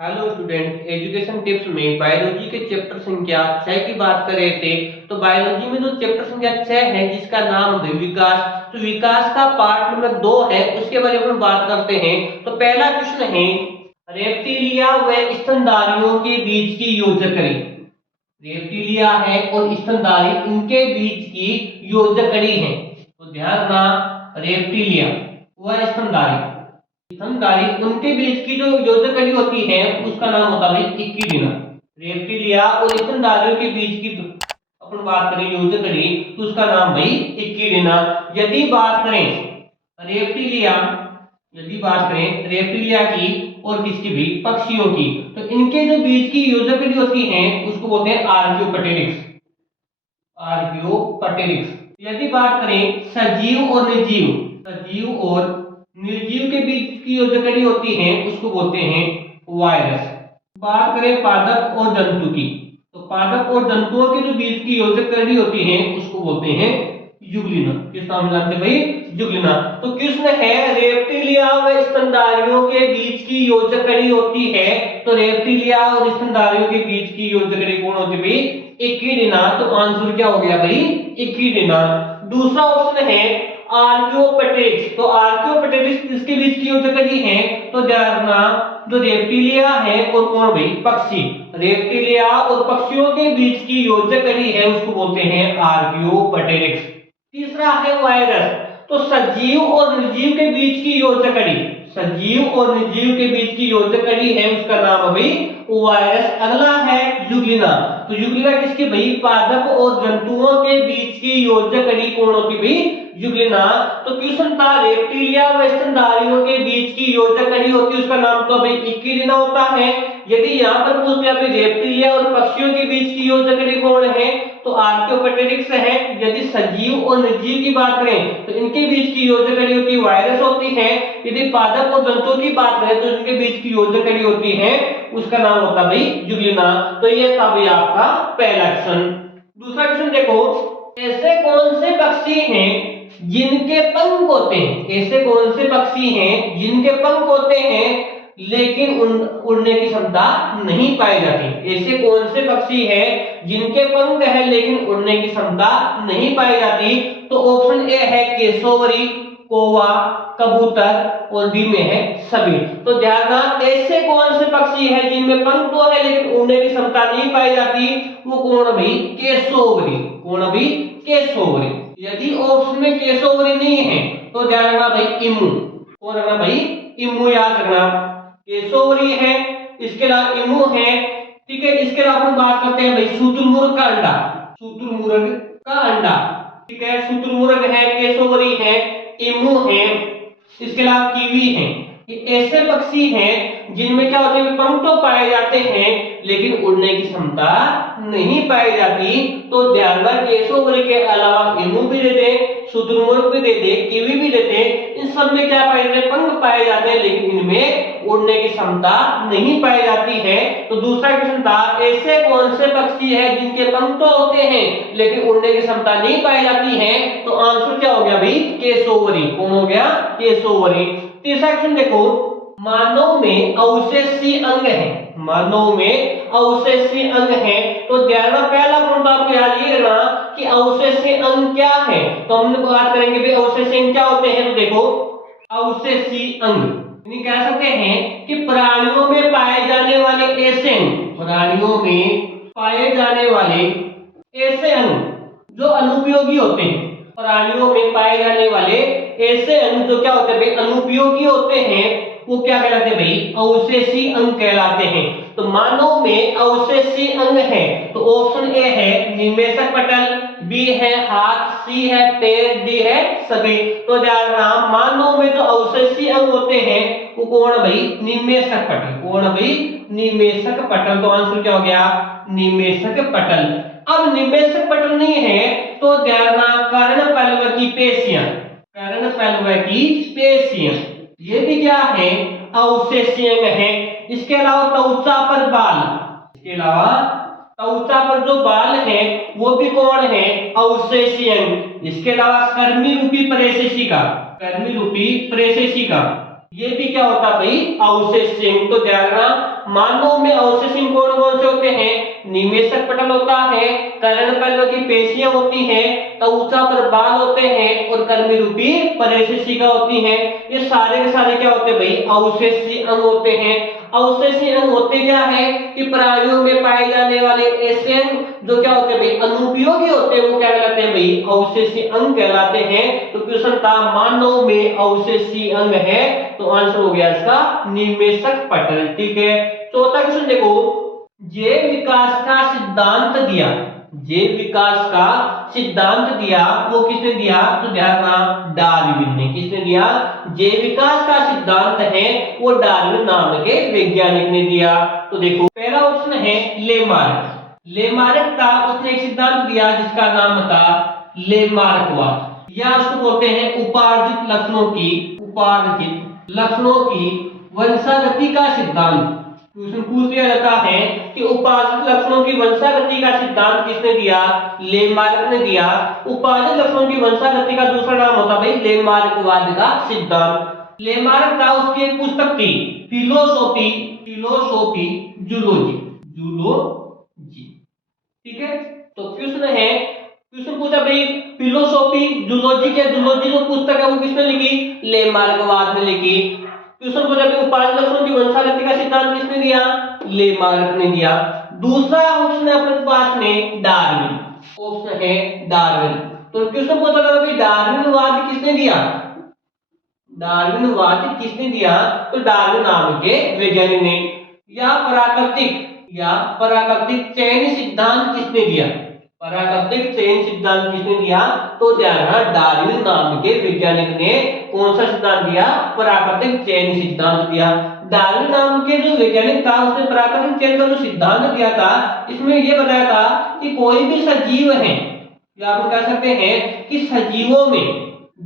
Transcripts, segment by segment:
Hello student, education tips में biology के chapter संख्या 6 की बात कर रहे थे। तो बायोलॉजी में जो चैप्टर संख्या 6 है जिसका नाम है विकास, तो विकास का पार्ट नंबर 2 है, उसके बारे में बात करते हैं। तो पहला क्वेश्चन है, रेप्टिलिया व स्तनधारियों के बीच की योजक कड़ी। रेप्टिलिया है और स्तनधारी, इनके बीच की योजक कड़ी है। तो ध्यान रखना, रेप्टिलिया व स्तनधारी, स्तनधारी उनके बीच की जो योजक कड़ी होती है उसका नाम होता है इक्विडिना। रेप्टिलिया और स्तनधारियों के बीच की अपन बात करें योजक कड़ी, तो उसका नाम भाई इक्विडिना। यदि बात करें रेप्टिलिया, यदि बात करें रेप्टिलिया की और किसकी भी, पक्षियों की, तो इनके जो बीच की योजक कड़ी होती है उसको बोलते हैं आर्कियोपटेरिक्स। आर्कियोपटेरिक्स। यदि बात करें सजीव और निर्जीव, सजीव और निर्जीव के बीच की योजक कड़ी होती है उसको बोलते हैं वायरस। बात करें पादप और जंतु की, तो पादप और जंतुओं के जो बीच की योजक कड़ी होती है उसको बोलते हैं युग्लिना। किस नाम से जानते हैं भाई? युग्लिना। तो कृष्ण है, रेप्टिलिया व स्तनधारियों के बीच की योजक कड़ी होती है, तो रेप्टिलिया और स्तनधारियों के बीच की योजक कड़ी कौन होती है भाई? इक्विडिना। तो आंसर क्या हो गया भाई? इक्विडिना। दूसरा ऑप्शन है आर्कियोपटेरिक्स। तो आर्कियोपटेरिक्स किसके बीच की योजक कड़ी है? तो ध्यान रखना, जो रेप्टिलिया है और कौन भाई? पक्षी। रेप्टिलिया और पक्षियों के बीच की योजक कड़ी है उसको बोलते हैं आर्कियोपटेरिक्स। तीसरा है वायरस। तो सजीव और निर्जीव के बीच की योजक कड़ी, सजीव और निर्जीव के बीच की योजक कड़ी है उसका नाम है भाई वायरस। अगला है युग्लिना। तो युग्लिना किसके भाई? पादप और जंतुओं के बीच की योजक कड़ी कौन होती भाई? युग्लिना। तो क्वेश्चन था रेप्टिलिया व स्तनधारियों के बीच की योजक कड़ी होती है उसका नाम तो भाई इक्विडिना होता है। यदि यहाँ पर पूछ लिया रेप्टिलिया और पक्षियों के बीच की योजक कड़ी कौन है, तो आर्कियोपटेरिक्स है। यदि सजीव और निर्जीव की बात करें तो इनके बीच की योजक कड़ी होती है वायरस होती है। यदि पादप और जंतुओं की बात करें तो इनके बीच की योजक कड़ी होती है उसका नाम होता है भाई युग्लिना। तो ये था भाई आपका पहला क्वेश्चन। दूसरा क्वेश्चन देखो, ऐसे कौन से पक्षी हैं जिनके पंख होते हैं? ऐसे कौन से पक्षी हैं जिनके पंख होते हैं लेकिन उड़ने की क्षमता नहीं पाई जाती? ऐसे कौन से पक्षी हैं जिनके पंख है लेकिन उड़ने की क्षमता नहीं पाई जाती? तो ऑप्शन ए है केसोवरी, कौवा, कबूतर और बी में है सभी। तो ध्यान रखना, ऐसे कौन से पक्षी हैं जिनमें पंख तो है लेकिन उड़ने की क्षमता नहीं पाई जाती? वो कौन भाई? केसोवरी। कौन भाई? केसोवरी। यदि ऑप्शन में केसोवरी नहीं है तो ध्यान रखना भाई इमू। कौन रखना भाई? इमू, याद रखना। केसोवरी है, इसके अलावा इमू है, ठीक है। इसके अलावा हम बात करते हैं भाई शुतुरमुर्ग का अंडा। शुतुरमुर्ग का अंडा, ठीक है। शुतुरमुर्ग है, केसोवरी है, इमू है, इसके अलावा कीवी है। ये ऐसे पक्षी हैं जिनमें क्या होता है? पंख तो पाए जाते हैं लेकिन उड़ने की क्षमता नहीं पाई जाती। तो ध्यान रखना, केसोवरी के अलावा इमू भी दे दे, शुतुरमुर्ग भी दे दे, कीवी भी दे दे, इन सब में क्या पाए जाते हैं? पंख पाए जाते हैं लेकिन इनमें उड़ने की क्षमता नहीं पाई जाती है। तो दूसरा क्वेश्चन था, ऐसे कौन से पक्षी है जिनके पंख तो होते हैं लेकिन उड़ने की क्षमता नहीं पाई जाती है? तो आंसर क्या हो गया भाई? केसोवरी। कौन हो गया? केसोवरी। तीसरा क्वेश्चन देखो, मानव में अवशेषी अंग है, मानव में अवशेषी अंग है। तो ध्यान रखना, पहला पॉइंट आपको याद ये रखना कि अवशेषी अंग क्या है। तो हम बात करेंगे भाई अवशेषी अंग क्या होते हैं। तो देखो, अवशेषी अंग यानी कह सकते हैं कि प्राणियों में पाए जाने वाले ऐसे अंग, प्राणियों में पाए जाने वाले ऐसे अंग जो अनुपयोगी होते हैं। प्राणियों में पाए जाने वाले ऐसे अंग जो क्या होते हैं भाई? अनुपयोगी होते हैं, वो क्या कहलाते हैं भाई? अवशेषी अंग कहलाते हैं। तो मानव में अवशेषी अंग है तो ऑप्शन ए है निमेषक पटल, बी है हाथ, सी है पैर, डी है सभी। तो ध्यान रखना, मानव में जो अवशेषी अंग होते हैं वो कौन भाई? निमेषक पटल। कौन भाई? निमेषक पटल। तो आंसर क्या हो गया? निमेषक पटल। अब निमेषक पटल नहीं है तो ध्यान रखना, कर्णपल्व की पेशियां, कर्णपल्व की पेशियां ये भी क्या है? अवशेषी अंग है। इसके अलावा त्वचा पर बाल, इसके अलावा त्वचा पर जो बाल है वो भी कौन है? अवशेषी अंग। इसके अलावा कर्मी रूपी प्रशेषिका, कर्मी रूपी प्रशेषिका ये भी क्या होता भाई? अवशेषी अंग। तो ध्यान रखना, मानव में अवशेष कौन कौन से होते हैं? निमेशक पटल होता है, कर्णपल्ल की पेशियां होती हैं, त्वचा पर बाल होते हैं और कर्मी रूपी परिशिका होती हैं। ये सारे के सारे क्या होते हैं भाई? अवशेषी अंग होते हैं। अवशेषी अंग होते क्या है कि प्राणियों में पाए जाने वाले ऐसे अंग जो क्या होते हैं भाई? अनुपयोगी होते हैं, वो क्या कहलाते हैं भाई? अवशेषी अंग कहलाते हैं। तो क्वेश्चन था मानव में अवशेषी अंग है, तो आंसर हो गया इसका निमेशक पटल। ठीक है, चौथा क्वेश्चन देखो, जैव विकास का सिद्धांत दिया। जैव विकास का सिद्धांत दिया वो किसने दिया? तो ध्यान रखना, डार्विन ने। किसने दिया? जैव विकास का सिद्धांत है वो डार्विन नाम के वैज्ञानिक ने दिया। तो देखो पहला ऑप्शन है लेमार्क। लेमार्क का उसने एक सिद्धांत दिया जिसका नाम था लेमार्कवाद, या उसको बोलते हैं उपार्जित लक्षणों की वंशागति का सिद्धांत। क्वेश्चन पूछ लिया जाता है कि उपार्जित लक्षणों की वंशागति का सिद्धांत किसने दिया? लेमार्क ने दिया। उपार्जित लक्षणों की वंशागति का दूसरा नाम होता भाई लेमार्कवाद का सिद्धांत। लेमार्क का उसकी एक पुस्तक थी फिलोसोफी जूलॉजी। ठीक है, तो क्वेश्चन पूछा भाई फिलोसोफी जूलॉजी जो पुस्तक है वो किसने लिखी? लेमार्कवाद ने लिखी। क्वेश्चन पूछा भाई उपार्जित लक्षणों की वंशागति का सिद्धांत किसने दिया? लेमार्क ने दिया। दूसरा ऑप्शन है अपने पास में डार्विन, ऑप्शन है डार्विन। तो क्वेश्चन पूछा था भाई डार्विनवाद किसने दिया? तो डार्विन नाम के वैज्ञानिक ने। या प्राकृतिक चयन सिद्धांत किसने दिया? तो डार्विन नाम के वैज्ञानिक ने कौन सा सिद्धांत दिया? प्राकृतिक चयन सिद्धांत दिया। डार्विन नाम के जो वैज्ञानिक था उसने प्राकृतिक चयन का जो सिद्धांत दिया था, इसमें यह बताया था कि कोई भी सजीव है, या आप कह सकते हैं कि सजीवों में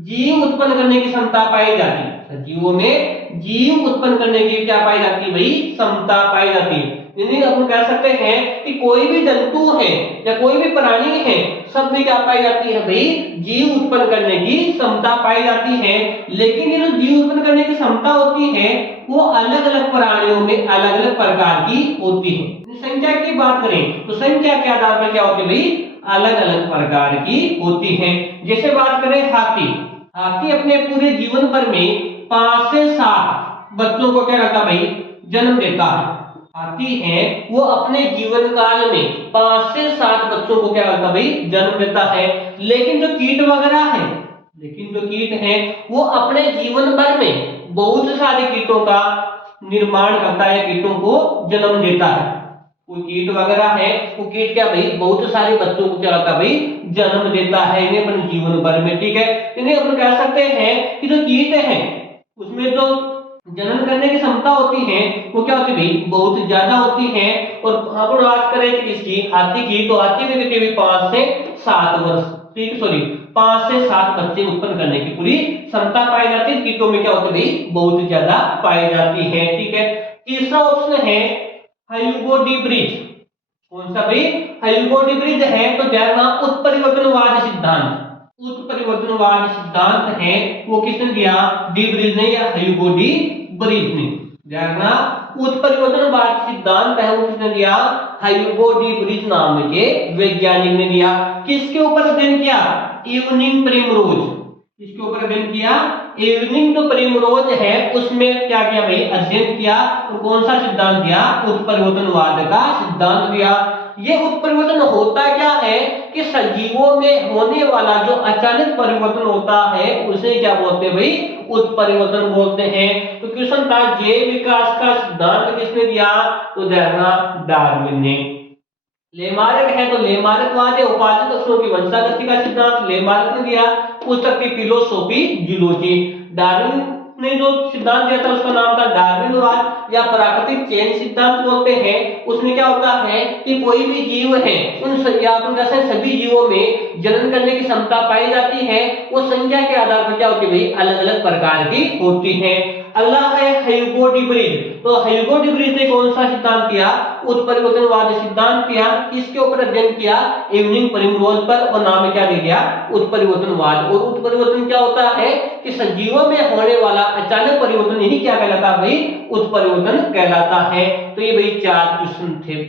जीव उत्पन्न करने की क्षमता पाई जाती है। सजीवों में जीव उत्पन्न करने की क्या पाई जाती है भाई? क्षमता पाई जाती है। यानी हम कह सकते हैं कि कोई भी जंतु है या कोई भी प्राणी है, सब में क्या पाई जाती है भाई? जीव उत्पन्न करने की क्षमता पाई जाती है। लेकिन ये जो जीव उत्पन्न करने की क्षमता होती है वो अलग अलग प्राणियों में अलग अलग प्रकार की होती है। संख्या की बात करें तो संख्या के आधार पर क्या होती है भाई? अलग अलग प्रकार की होती है। जैसे बात करें हाथी अपने पूरे जीवन भर में 5 से 7 बच्चों को क्या करता भाई? जन्म देता है। हाथी है वो अपने जीवन काल में 5 से 7 बच्चों को क्या करता भाई? जन्म देता है। लेकिन जो कीट है वो अपने जीवन भर में बहुत सारे कीटों का निर्माण करता है, कीटों को जन्म देता है। कोई कीट वगैरह है वो कीट क्या भाई? बहुत सारे बच्चों को क्या करता भाई? जन्म देता है इन्हें अपने जीवन भर में। ठीक है, इन्हें अपन कह सकते हैं कि जो कीट है उसमें तो जनन करने की क्षमता होती है वो क्या होती है भाई? बहुत ज्यादा होती है। और अपन बात करें कि किसकी? हाथी की, तो हाथी में कितने 5 से 7 वर्ष 5 से 7 बच्चे उत्पन्न करने की पूरी क्षमता पाई जाती है। कीटों में क्या होती है भाई? बहुत ज्यादा पाई जाती है। ठीक है, तीसरा ऑप्शन है ह्यूगो डी ब्रिज। कौन सा भाई? ह्यूगो डी ब्रिज है। तो उत्परिवर्तनवाद सिद्धांत है वो किसने दिया? डी ब्रिज ने या ह्यूगो डी ब्रिज ने। उत्परिवर्तनवाद सिद्धांत है वो किसने दिया? ह्यूगो डी ब्रिज नाम के वैज्ञानिक ने दिया। किसके ऊपर अध्ययन किया? Evening primrose. किसके ऊपर अध्ययन किया? इवनिंग जो प्रिमरोज है उसमें क्या किया भाई? अध्ययन किया। तो कौन सा सिद्धांत दिया? उत्परिवर्तनवाद का सिद्धांत दिया। ये उत्परिवर्तन होता क्या है कि सजीवों में होने वाला जो अचानक परिवर्तन होता है उसे क्या बोलते हैं भाई? उत्परिवर्तन बोलते हैं। तो क्वेश्चन था जैव विकास का सिद्धांत किसने दिया? तो डार्विन ने। लेमार्क है तो लेमार्कवाद है, उपार्जित लक्षणों की वंशागति का सिद्धांत लेमार्क ने दिया। पुस्तक की फिलोसोफी जूलॉजी। डार्विन ने जो सिद्धांत दिया था उसका नाम था डार्विनवाद या प्राकृतिक चयन सिद्धांत बोलते हैं। उसमें क्या होता है कि कोई भी जीव है उन सभी जीवों में जनन करने की क्षमता पाई जाती है। वो संख्या के आधार पर क्या होती है भाई? अलग अलग प्रकार की होती है। अगला है ह्यूगो डीब्रीज। तो ह्यूगो डीब्रीज ने कौन सा सिद्धांत दिया? उत्परिवर्तनवाद सिद्धांत दिया। किसके ऊपर अध्ययन किया? इवनिंग प्राइमरोज पर, और नाम क्या दे दिया? उत्परिवर्तनवाद। और उत्परिवर्तन क्या होता है कि सजीवों में होने वाला अचानक परिवर्तन, यही क्या कहलाता है भाई? उत्परिवर्तन कहलाता है। तो ये भाई 4 क्वेश्चन थे।